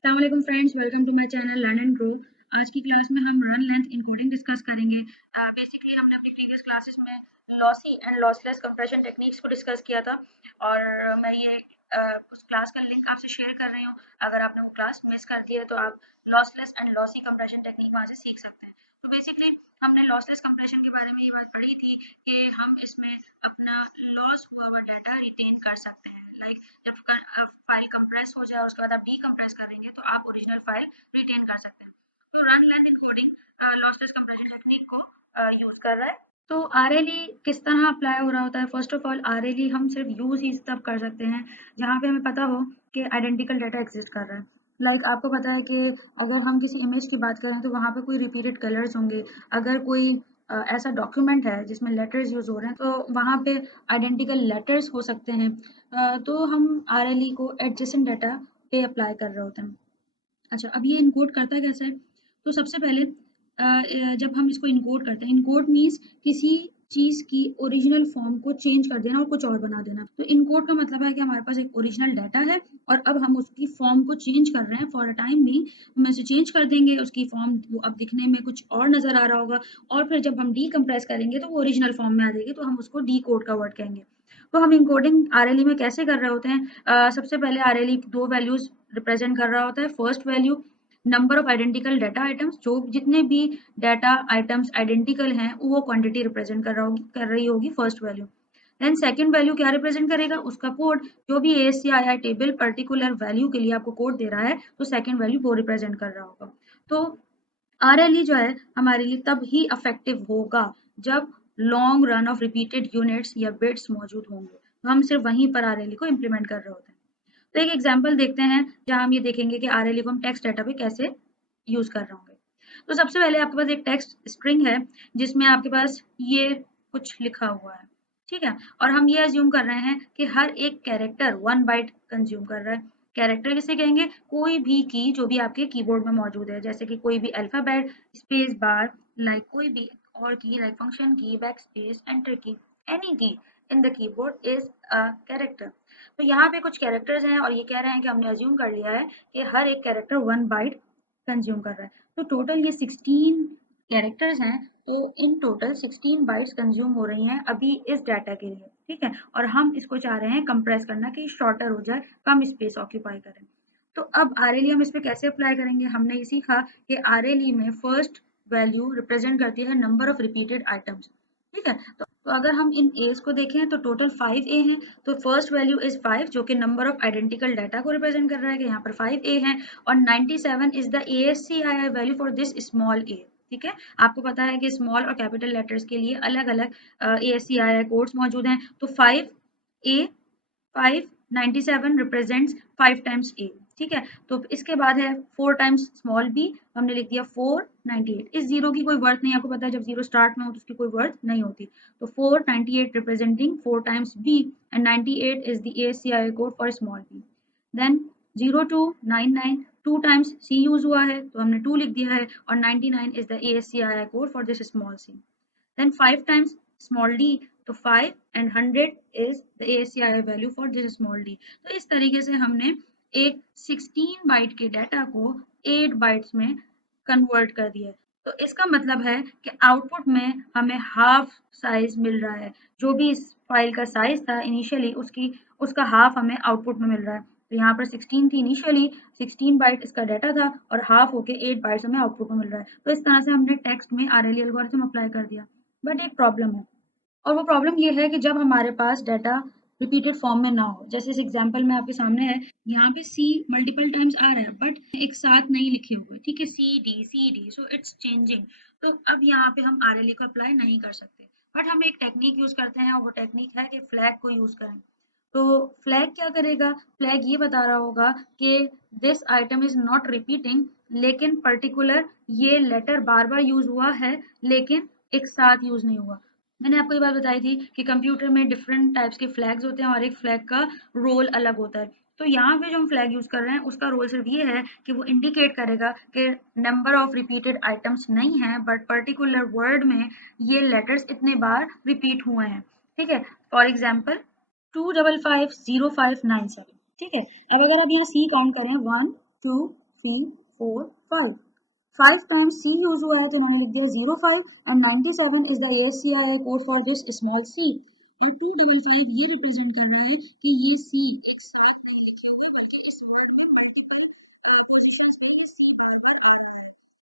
अस्सलाम friends, welcome to my channel learn and grow. आज की क्लास में हम रन लेंथ इनकोडिंग डिस्कस करेंगे। बेसिकली हमने अपनी प्रीवियस क्लासेस में lossy and lossless compression techniques को डिस्कस किया था और मैं ये उस क्लास का लिंक आपसे शेयर कर रही हूँ। अगर आपने वो क्लास मिस कर दी है तो आप lossless and lossy compression technique वहाँ से सीख सकते हैं। तो बेसिकली हमने लॉसलेस कंप्रेशन के बारे में ये बात पढ़ी थी कि हम इसमें अपना लॉस हुआ हुआ डाटा रिटेन कर सकते हैं। लाइक जब फाइल कंप्रेस हो जाए और उसके बाद आप डीकंप्रेस करेंगे तो आप ओरिजिनल फाइल रिटेन कर सकते हैं। तो run length encoding lossless compression technique को यूज कर रहा है। तो आरएलई किस तरह अप्लाई हो रहा होता है? फर्स्ट ऑफ ऑल आरएलई हम सिर्फ यूज ही तब कर सकते हैं जहाँ पे हमें पता हो कि आइडेंटिकल डाटा एग्जिस्ट कर रहा है। लाइक आपको पता है कि अगर हम किसी इमेज की बात करें तो वहाँ पे कोई रिपीटेड कलर्स होंगे। अगर कोई ऐसा डॉक्यूमेंट है जिसमें लेटर्स यूज हो रहे हैं तो वहाँ पे आइडेंटिकल लेटर्स हो सकते हैं। तो हम आरएलई को एडजेसेंट डाटा पे अप्लाई कर रहे होते हैं। अच्छा, अब ये इनकोड करता कैसे है? तो सबसे पहले जब हम इसको इनकोड करते हैं, इनकोड मीन्स किसी चीज़ की ओरिजिनल फॉर्म को चेंज कर देना और कुछ और बना देना। तो इनकोड का मतलब है कि हमारे पास एक ओरिजिनल डाटा है और अब हम उसकी फॉर्म को चेंज कर रहे हैं फॉर अ टाइम बीइंग। हम ऐसे चेंज कर देंगे, उसकी फॉर्म वो अब दिखने में कुछ और नज़र आ रहा होगा और फिर जब हम डीकम्प्रेस करेंगे तो वो ओरिजिनल फॉर्म में आ जाएगी, तो हम उसको डीकोड का वर्ड कहेंगे। तो हम इनकोडिंग आरएलई में कैसे कर रहे होते हैं? सबसे पहले आरएलई 2 वैल्यूज़ रिप्रेजेंट कर रहा होता है। First value number of identical data items, जो जितने भी डाटा आइटम्स आइडेंटिकल हैं वो क्वांटिटी रिप्रेजेंट कर रही होगी first value. Then second value क्या रिप्रेजेंट करेगा? उसका कोड। जो भी ASCII टेबल पर्टिकुलर वैल्यू के लिए आपको कोड दे रहा है तो सेकंड वैल्यू वो रिप्रेजेंट कर रहा होगा। तो आरएलई जो है हमारे लिए तब ही इफेक्टिव होगा जब long run of repeated units या बिट्स मौजूद होंगे। तो हम सिर्फ वहीं पर आरएलई को इम्प्लीमेंट कर रहे होते हैं। तो एक एग्जांपल देखते हैं जहां हम ये देखेंगे कि आरएलई को हम टेक्स्ट डाटा पे कैसे यूज कर रहे होंगे। तो सबसे पहले आपके पास एक टेक्स्ट स्ट्रिंग है जिसमें आपके पास ये कुछ लिखा हुआ है, ठीक है? और हम ये अज्यूम कर रहे हैं कि हर एक कैरेक्टर 1 बाइट कंज्यूम कर रहा है। कैरेक्टर किसे कहेंगे? कोई भी की जो भी आपके कीबोर्ड में मौजूद है, जैसे कि कोई भी अल्फाबेट, स्पेस बार, लाइक कोई भी और की, लाइक फंक्शन की, बैकस्पेस, एंटर की, एनी की in the keyboard is a character. तो यहाँ पे कुछ कैरेक्टर्स हैं और ये कह रहे हैं कि हमने अज्यूम कर लिया है कि हर एक कैरेक्टर 1 बाइट कंज्यूम कर रहा है। तो टोटल ये 16 कैरेक्टर्स हैं। तो इन टोटल 16 बाइट्स कंज्यूम हो रही हैं अभी इस डाटा के लिए, ठीक है? और हम इसको चाह रहे हैं कंप्रेस करना कि शॉर्टर हो जाए, कम स्पेस ऑक्यूपाई करें। तो अब आरएलई हम इस पे कैसे अप्लाई करेंगे? हमने ये सीखा कि आरएलई में फर्स्ट वैल्यू रिप्रेजेंट करती है नंबर ऑफ रिपीटेड आइटम्स, ठीक है? तो अगर हम इन एज को देखें तो टोटल 5 ए हैं। तो फर्स्ट वैल्यू इज 5 जो कि नंबर ऑफ आइडेंटिकल डाटा को रिप्रेजेंट कर रहा है कि यहाँ पर 5 ए हैं और 97 is the ASCII value for this small a, ठीक है? आपको पता है कि स्मॉल और कैपिटल लेटर्स के लिए अलग अलग ASCII कोड्स मौजूद हैं। तो 5 ए 597 रिप्रेजेंट्स 5 टाइम्स ए, ठीक है? तो इसके बाद है 4 टाइम्स स्मॉल बी, हमने लिख दिया 498। इस जीरो की कोई वर्थ नहीं, आपको पता है जब जीरो स्टार्ट में हो तो उसकी कोई वर्थ नहीं होती। तो 498 representing 4 times B and 98 is the ASCII code for small B. Then 0299 2 times C use हुआ है तो हमने 2 लिख दिया है और 99 is the ASCII code for this small C. Then 5 times small d, तो 5 and 100 is the ASCII value for this small d। तो इस तरीके से हमने एक 16 बाइट के डाटा को 8 बाइट्स में कन्वर्ट कर दिया। तो इसका मतलब है कि आउटपुट में हमें हाफ साइज मिल रहा है। जो भी इस फाइल का साइज था इनिशियली उसका हाफ हमें आउटपुट में मिल रहा है। तो यहाँ पर 16 थी इनिशियली, 16 बाइट इसका डाटा था और हाफ होके 8 बाइट्स हमें आउटपुट में मिल रहा है। तो इस तरह से हमने टेक्स्ट में आरएलई एल्गोरिथम अप्लाई कर दिया। बट एक प्रॉब्लम है और वो प्रॉब्लम ये है कि जब हमारे पास डाटा रिपीटेड फॉर्म में ना हो, जैसे इस एग्जांपल में आपके सामने है, यहाँ पे सी मल्टीपल टाइम्स आ रहा है बट एक साथ नहीं लिखे हुए, ठीक है? C D, so it's changing. तो अब यहाँ पे हम आरएलई को अप्लाई नहीं कर सकते, बट हम एक टेक्निक यूज करते हैं और वो टेक्निक है कि फ्लैग को यूज करें। तो फ्लैग क्या करेगा? फ्लैग ये बता रहा होगा कि this item is not repeating, लेकिन पर्टिकुलर ये लेटर बार बार यूज हुआ है लेकिन एक साथ यूज नहीं हुआ। मैंने आपको ये बात बताई थी कि कंप्यूटर में डिफरेंट टाइप्स के फ्लैग्स होते हैं और एक फ्लैग का रोल अलग होता है। तो यहाँ पे जो हम फ्लैग यूज कर रहे हैं उसका रोल सिर्फ ये है कि वो इंडिकेट करेगा कि नंबर ऑफ रिपीटेड आइटम्स नहीं है बट पर्टिकुलर वर्ड में ये लेटर्स इतने बार रिपीट हुए हैं, ठीक है? फॉर एग्जाम्पल 2550597, ठीक है? अब अगर आप यहाँ सी काउंट करें 1 2 3 4 5 5 टाइम्स C यूज हुआ है तो मैंने लिख दिया 05 and 97 is the ASCII code for this small c और 255 ये रिप्रेजेंट कर रहा है कि ये C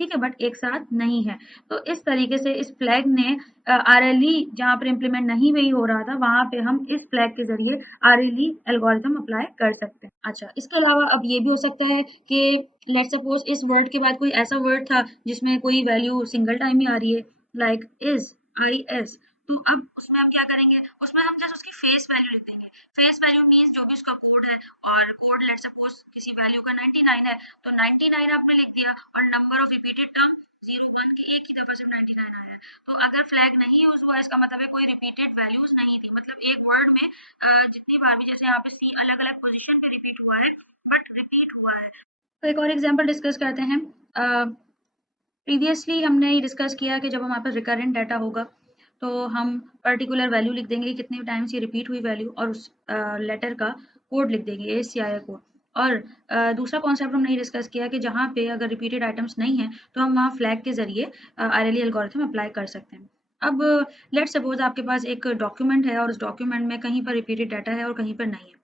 ठीक है, बट एक साथ नहीं है। तो इस तरीके से इस फ्लैग ने आरएलई जहाँ पर इम्प्लीमेंट नहीं भी हो रहा था वहां पे हम इस फ्लैग के जरिए आरएलई एल्गोरिथम अप्लाई कर सकते हैं। अच्छा, इसके अलावा अब ये भी हो सकता है कि लेट्स सपोज इस वर्ड के बाद कोई ऐसा वर्ड था जिसमें कोई वैल्यू सिंगल टाइम में आ रही है, लाइक IS, तो अब उसमें हम क्या करेंगे, उसमें हम जस्ट उसकी फेस वैल्यू लिख देंगे। फेस वैल्यू मीन्स जो भी उसका कोड है, और कोड लेट्स सपोज किसी वैल्यू का 99 है तो 99 आपने लिख दिया और नंबर ऑफ रिपीटेड टर्म 01 की एक ही दफा सिर्फ 99 आया है। तो अगर फ्लैग नहीं यूज हुआ इसका मतलब है कोई रिपीटेड वैल्यूज नहीं थी, मतलब एक वर्ड में जितनी बार भी जैसे यहाँ पे सी अलग अलग पोजीशन पे रिपीट हुआ है बट रिपीट हुआ है। तो एक और एग्जांपल डिस्कस करते हैं। प्रीवियसली हमने ये डिस्कस किया कि जब हमारे पास रिकरेंट डाटा होगा तो हम पर्टिकुलर वैल्यू लिख देंगे कितने टाइम्स ये रिपीट हुई वैल्यू और उस लेटर का कोड लिख देंगे ASCII कोड। और दूसरा कॉन्सेप्ट हमने ये डिस्कस किया कि जहाँ पे अगर रिपीटेड आइटम्स नहीं है तो हम वहाँ फ्लैग के जरिए आरएलई एल्गोरिथम अप्लाई कर सकते हैं। अब लेट सपोज आपके पास एक डॉक्यूमेंट है और उस डॉक्यूमेंट में कहीं पर रिपीटेड डाटा है और कहीं पर नहीं है,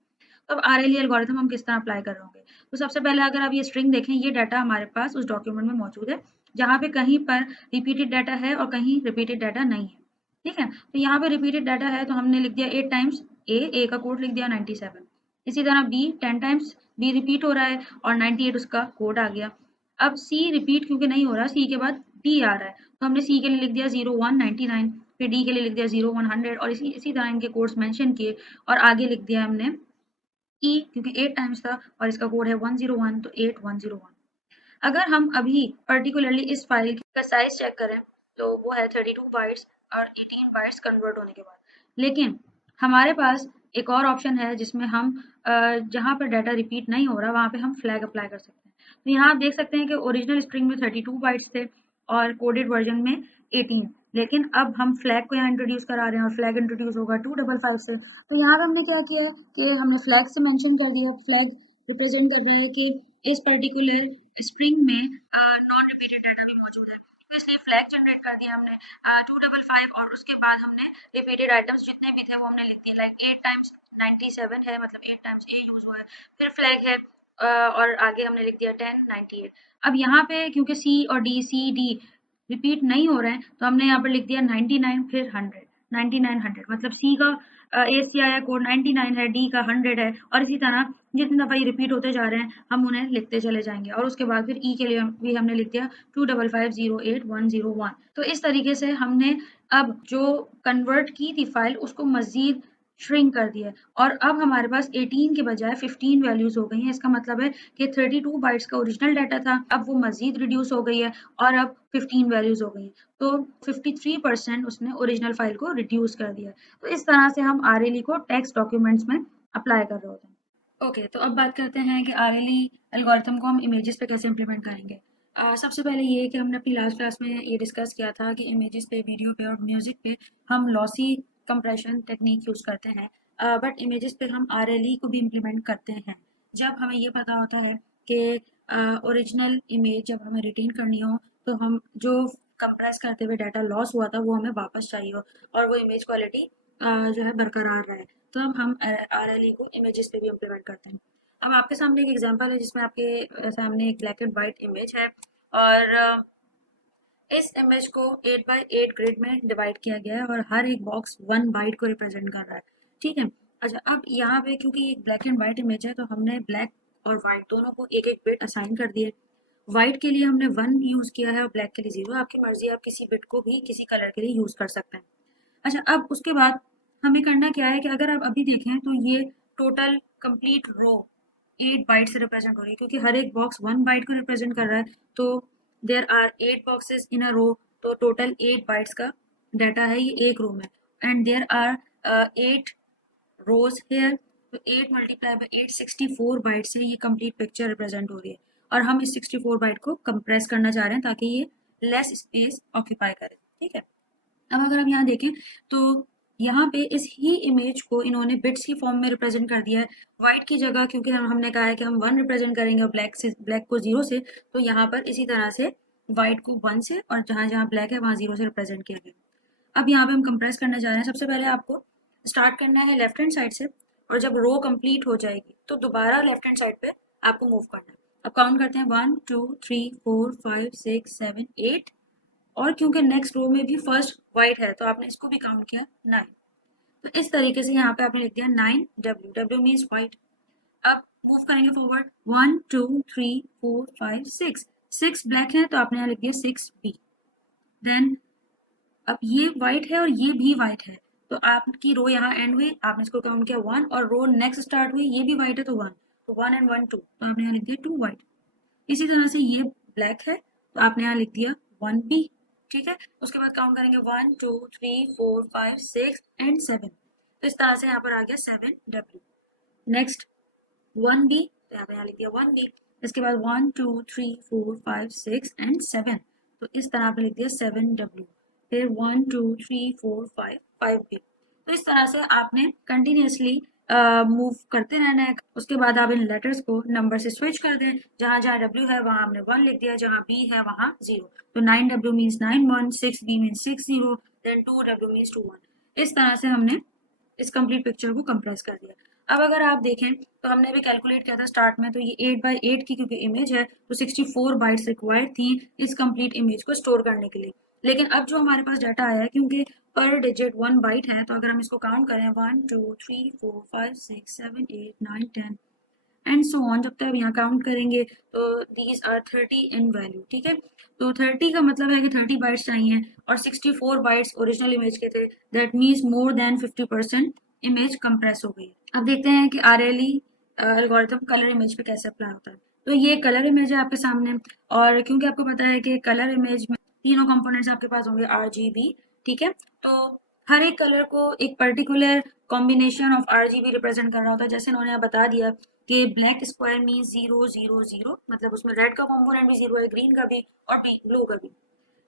तो अब आरएलई एल्गोरिथम हम किस तरह अप्लाई कर रहे होंगे। तो सबसे पहले अगर आप ये स्ट्रिंग देखें, ये डाटा हमारे पास उस डॉक्यूमेंट में मौजूद है जहाँ पे कहीं पर रिपीटेड डाटा है और कहीं रिपीटेड डाटा नहीं है। ठीक है, तो यहाँ पे रिपीटेड डाटा है तो हमने लिख दिया 8 टाइम्स ए का कोड लिख दिया 97। इसी तरह बी 10 टाइम्स बी रिपीट हो रहा है और 98 उसका कोड आ गया। अब सी रिपीट क्योंकि नहीं हो रहा, सी के बाद डी आ रहा है तो हमने सी के लिए लिख दिया 0199, फिर डी के लिए लिख दिया 0100 और इसी तरह इनके कोड्स मेंशन किए और आगे लिख दिया हमने ई क्योंकि 8 टाइम्स था और इसका कोड है 101 तो 8101। अगर हम अभी पर्टिकुलरली इस फाइल का साइज चेक करें तो वो है 32 बाइट्स और 18 बाइट्स कन्वर्ट होने के बाद। लेकिन हमारे पास एक और ऑप्शन है जिसमें हम जहाँ पर डाटा रिपीट नहीं हो रहा वहाँ पे हम फ्लैग अप्लाई कर सकते हैं। तो यहाँ आप देख सकते हैं कि ओरिजिनल स्ट्रिंग में 32 बाइट्स थे और कोडेड वर्जन में 18, लेकिन अब हम फ्लैग को यहाँ इंट्रोड्यूस करा रहे हैं और फ्लैग इंट्रोड्यूस होगा 255 से। तो यहाँ पे हमने क्या किया कि हमने फ्लैग से मेंशन कर दिया, फ्लैग रिप्रेजेंट कर रही है कि इस पर्टिकुलर स्ट्रिंग में नॉन रिपीटेड डाटा भी मौजूद है, तो इसलिए फ्लैग जनरेट कर दिया हमने 255 और उसके बाद हमने रिपीटेड आइटम्स जितने भी थे वो हमने लिख दिए, लाइक 8 टाइम्स 97 है मतलब 8 टाइम्स ए यूज हुआ है, फिर फ्लैग है और आगे हमने लिख दिया 10 98। अब यहाँ पे क्योंकि सी और डी सी डी रिपीट नहीं हो रहे हैं तो हमने यहाँ पर लिख दिया 99 फिर 100 99 100, मतलब सी का ASCII कोड 99 है, डी का 100 है और इसी तरह जितनी दफ़ा ये रिपीट होते जा रहे हैं हम उन्हें लिखते चले जाएंगे और उसके बाद फिर ई के लिए भी हमने लिख दिया 25508 101। तो इस तरीके से हमने अब जो कन्वर्ट की थी फाइल उसको मजीद श्रिंक कर दिया और अब हमारे पास 18 के बजाय 15 वैल्यूज हो गई हैं। इसका मतलब है कि 32 बाइट्स का ओरिजिनल डाटा था, अब वो मजीद रिड्यूस हो गई है और अब 15 वैल्यूज हो गई हैं। तो 53% उसने ओरिजिनल फाइल को रिड्यूस कर दिया। तो इस तरह से हम आरएलई को टेक्स्ट डॉक्यूमेंट्स में अप्लाई कर रहे होते हैं। ओके, तो अब बात करते हैं कि आरएलई एल्गोरिथम को हम इमेजेस पे कैसे इंप्लीमेंट करेंगे। सबसे पहले ये कि हमने अपनी लास्ट क्लास में ये डिस्कस किया था कि इमेजेस पे, वीडियो पे और म्यूजिक पे हम लॉसी कंप्रेशन टेक्निक यूज करते हैं, बट इमेजेस पे हम आरएलई को भी इम्प्लीमेंट करते हैं जब हमें ये पता होता है कि ओरिजिनल इमेज जब हमें रिटेन करनी हो तो हम जो कंप्रेस करते हुए डाटा लॉस हुआ था वो हमें वापस चाहिए हो और वो इमेज क्वालिटी जो है बरकरार रहे, तो अब हम आरएलई को इमेजेस पे भी इम्प्लीमेंट करते हैं। अब आपके सामने एक एग्जांपल है जिसमें आपके सामने एक ब्लैक एंड वाइट इमेज है और इस इमेज को 8 बाय 8 ग्रिड में डिवाइड किया गया है और हर एक बॉक्स 1 बाइट को रिप्रेजेंट कर रहा है। ठीक है, अच्छा अब यहाँ पे क्योंकि एक ब्लैक एंड वाइट इमेज है तो हमने ब्लैक और वाइट दोनों को एक एक बिट असाइन कर दिए। वाइट के लिए हमने 1 यूज किया है और ब्लैक के लिए 0। आपकी मर्जी, आप किसी बिट को भी किसी कलर के लिए यूज कर सकते हैं। अच्छा, अब उसके बाद हमें करना क्या है कि अगर आप अभी देखें तो ये टोटल कंप्लीट रो 8 बाइट से रिप्रेजेंट हो रही है क्योंकि हर एक बॉक्स 1 बाइट को रिप्रेजेंट कर रहा है। तो देयर आर 8 बॉक्सेस इन अ रो, तो टोटल 8 बाइट्स का डाटा है ये एक रो में and there are 8 rows here. तो 8 मल्टीप्लाई बाय 8 64 बाइट से ये कंप्लीट पिक्चर रिप्रेजेंट हो रही है और हम इस 64 बाइट को कंप्रेस करना चाह रहे हैं ताकि ये लेस स्पेस ऑक्यूपाई करे। ठीक है, अब अगर हम यहाँ देखें तो यहाँ पे इस ही इमेज को इन्होंने बिट्स की फॉर्म में रिप्रेजेंट कर दिया है व्हाइट की जगह, क्योंकि हमने कहा है कि हम 1 रिप्रेजेंट करेंगे और ब्लैक को 0 से, तो यहाँ पर इसी तरह से व्हाइट को 1 से और जहाँ जहाँ ब्लैक है वहाँ 0 से रिप्रेजेंट किया गया। अब यहाँ पे हम कंप्रेस करने जा रहे हैं। सबसे पहले आपको स्टार्ट करना है लेफ्ट हैंड साइड से, और जब रो कंप्लीट हो जाएगी तो दोबारा लेफ्ट हैंड साइड पे आपको मूव करना है। अब काउंट करते हैं 1 2 3 4 5 6 7 8, और क्योंकि नेक्स्ट रो में भी फर्स्ट व्हाइट है तो आपने इसको भी काउंट किया 9। तो इस तरीके से यहाँ पे आपने लिख दिया 9W, W मीन्स व्हाइट। अब मूव करेंगे फॉरवर्ड 1 2 3 4 5 6, 6 ब्लैक है तो आपने यहाँ लिख दिया 6B। देन अब ये व्हाइट है और ये भी व्हाइट है, तो आपकी रो यहाँ एंड हुई, आपने इसको काउंट किया 1, और रो नेक्स्ट स्टार्ट हुई, ये भी व्हाइट है तो 1, तो 1 एंड 1 2, तो आपने यहाँ लिख दिया 2 व्हाइट। इसी तरह से ये ब्लैक है तो आपने यहाँ लिख दिया 1B। ठीक है, उसके बाद काउंट करेंगे 1 2 3 4 5 6 एंड 7, तो इस तरह से यहाँ पर आ गया 7W। नेक्स्ट 1B, तो यहाँ पे यहाँ लिख दिया 1B। इसके बाद 1 2 3 4 5 6 एंड 7, तो इस तरह पे लिख दिया 7W। फिर 1 2 3 4 5 5B। तो इस तरह से आपने कंटिन्यूसली मूव करते रहना है। उसके बाद आप इन लेटर्स को नंबर से स्विच कर दें, जहां जहां W है वहां हमने 1 लिख दिया, जहां B है वहां 0। तो 9W means 9 1, 6B means 6 0, then 2W means 2 1। इस तरह से हमने इस कंप्लीट पिक्चर को कंप्रेस कर दिया। अब अगर आप देखें तो हमने भी कैलकुलेट किया था स्टार्ट में, तो ये 8x8 की क्योंकि इमेज है तो 64 बाइट्स रिक्वायर्ड थी इस कंप्लीट इमेज को स्टोर करने के लिए। लेकिन अब जो हमारे पास डाटा आया है, क्योंकि पर डिजिट 1 बाइट है, तो अगर हम इसको काउंट करें 1 2 3 4 5 6 7 8 9 10 एंड सो ऑन, जब तक यहाँ काउंट करेंगे तो दीज आर 30 इन वैल्यू। ठीक है, तो 30 का मतलब है कि 30 बाइट्स चाहिए और 64 बाइट्स ओरिजिनल इमेज के थे, that means more than 50% image compress हो गई। अब देखते हैं कि RLE एल्गोरिथम कलर इमेज पे कैसे अप्लाई होता है। तो ये कलर इमेज है आपके सामने, और क्योंकि आपको पता है कि कलर इमेज में तीनों कंपोनेंट्स आपके पास होंगे RGB। ठीक है, तो हर एक कलर को एक particular combination of RGB represent कर रहा होता है। जैसे इन्होंने यहाँ बता दिया कि ब्लैक स्क्वायर मीन्स 0 0 0, मतलब उसमें रेड का कंपोनेंट भी 0 है, ग्रीन का भी और ब्लू का भी।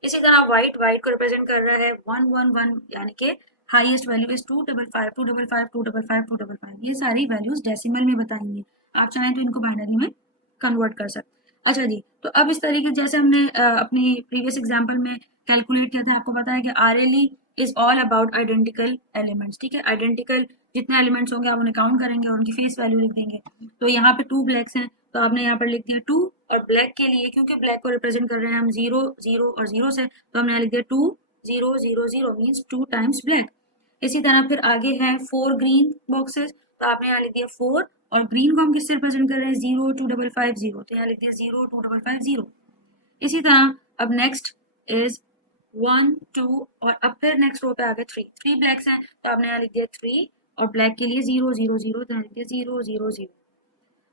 इसी तरह व्हाइट को रिप्रेजेंट कर रहा है 1 1 1, यानी कि हाईएस्ट वैल्यू इज 255 255 255 255। ये सारी वैल्यूज डेसिमल में बताएंगे, आप चाहें तो इनको बाइनरी में कन्वर्ट कर सकते। अच्छा जी, तो अब इस तरीके जैसे हमने अपनी प्रीवियस एग्जांपल में कैलकुलेट किया था, आपको पता है कि RLE is all about identical elements. ठीक है, आइडेंटिकल जितने एलिमेंट्स होंगे आप उन्हें काउंट करेंगे और उनकी फेस वैल्यू लिख देंगे। तो यहाँ पे 2 ब्लैक्स हैं तो आपने यहाँ पर लिख दिया 2, और ब्लैक के लिए क्योंकि ब्लैक को रिप्रेजेंट कर रहे हैं हम 0 0 और 0 से, तो हमने यहाँ लिख दिया 2 0 0 0 मीन्स 2 टाइम्स ब्लैक। इसी तरह फिर आगे है 4 ग्रीन बॉक्सेस, तो आपने यहाँ लिख दिया 4, और ग्रीन को हम किससे रिप्रेजेंट कर रहे हैं 0 2 5 5 0, तो यहाँ लिख दिया 0 2 5 5 0। इसी तरह अब नेक्स्ट इज 1 2, और अब फिर नेक्स्ट रो पे आ गए 3 ब्लैक्स हैं तो आपने यहाँ लिख दिया 3, और ब्लैक के लिए 0 0 0, तो यहाँ लिख दिया 0 0 0।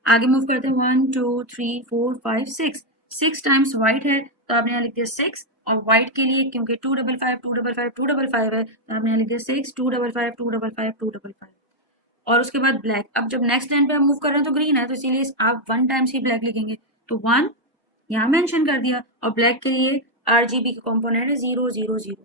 आगे मूव करते हैं 1 2 3 4 5 6, 6 टाइम्स व्हाइट है तो आपने यहाँ लिख दिया 6, और व्हाइट के लिए क्योंकि 2 5 5 2 5 5 2 5 5 है तो आपने यहाँ लिख दिया 6 2 5 5 2 5 5 2 5 5। और उसके बाद ब्लैक, अब जब नेक्स्ट लाइन पे हम मूव कर रहे हैं तो ग्रीन है तो इसीलिए आप 1 टाइम्स ही ब्लैक लिखेंगे, तो 1 यहाँ मेंशन कर दिया, और ब्लैक के लिए RGB का कंपोनेंट है 0 0 0।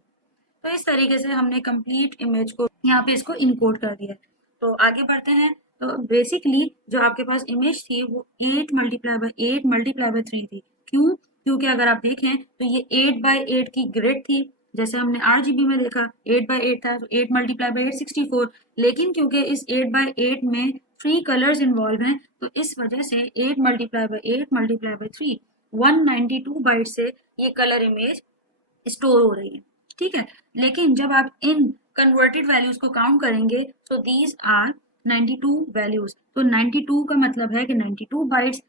तो इस तरीके से हमने कंप्लीट इमेज को यहाँ पे इसको इनकोड कर दिया है। तो आगे बढ़ते हैं। तो बेसिकली जो आपके पास इमेज थी वो 8 मल्टीप्लाई बाय 3 थी। क्यों? क्योंकि अगर आप देखें तो ये 8 बाय 8 की ग्रिड थी, जैसे हमने RGB में देखा 8 बाय 8 था, तो 8 मल्टीप्लाई बाय 8 64। लेकिन क्योंकि इस 8 बाय 8 में 3 कलर्स इन्वॉल्व हैं तो इस वजह से 8 multiply by 8 multiply by 3 192 byte से ये कलर इमेज स्टोर हो रही है। ठीक है, लेकिन जब आप इन कन्वर्टेड वैल्यूज को काउंट करेंगे तो दीज आर 92 वैल्यूज, तो 92 का मतलब है कि 92 बाइट्स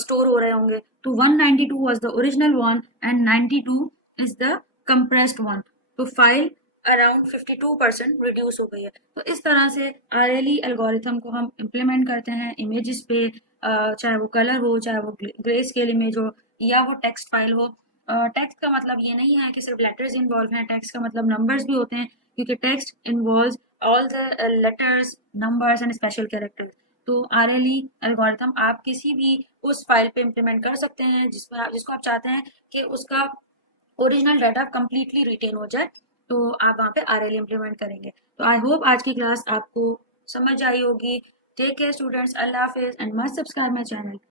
स्टोर हो रहे होंगे, तो 192 was the original one and 92 is the compressed one, तो फाइल अराउंड 52% रिड्यूस हो गई है। तो इस तरह से RLE एल्गोरिथम को हम इम्प्लीमेंट करते हैं इमेजेस पे, चाहे वो कलर हो, चाहे वो ग्रे स्केल इमेज हो, या वो टेक्स्ट फाइल हो। टेक्स्ट का मतलब ये नहीं है कि सिर्फ लेटर्स इन्वॉल्व हैं, टेक्स्ट का मतलब नंबर्स भी होते हैं, क्योंकि text involves all the letters, numbers and special characters. तो RLE एल्गोरिथम आप किसी भी उस फाइल पे इम्प्लीमेंट कर सकते हैं जिसको आप चाहते हैं कि उसका ओरिजिनल डाटा कंप्लीटली रिटेन हो जाए तो आप वहाँ पे RL इम्प्लीमेंट करेंगे। तो आई होप आज की क्लास आपको समझ आई होगी। टेक केयर स्टूडेंट्स, अल्लाह हाफिज़ and must subscribe my channel.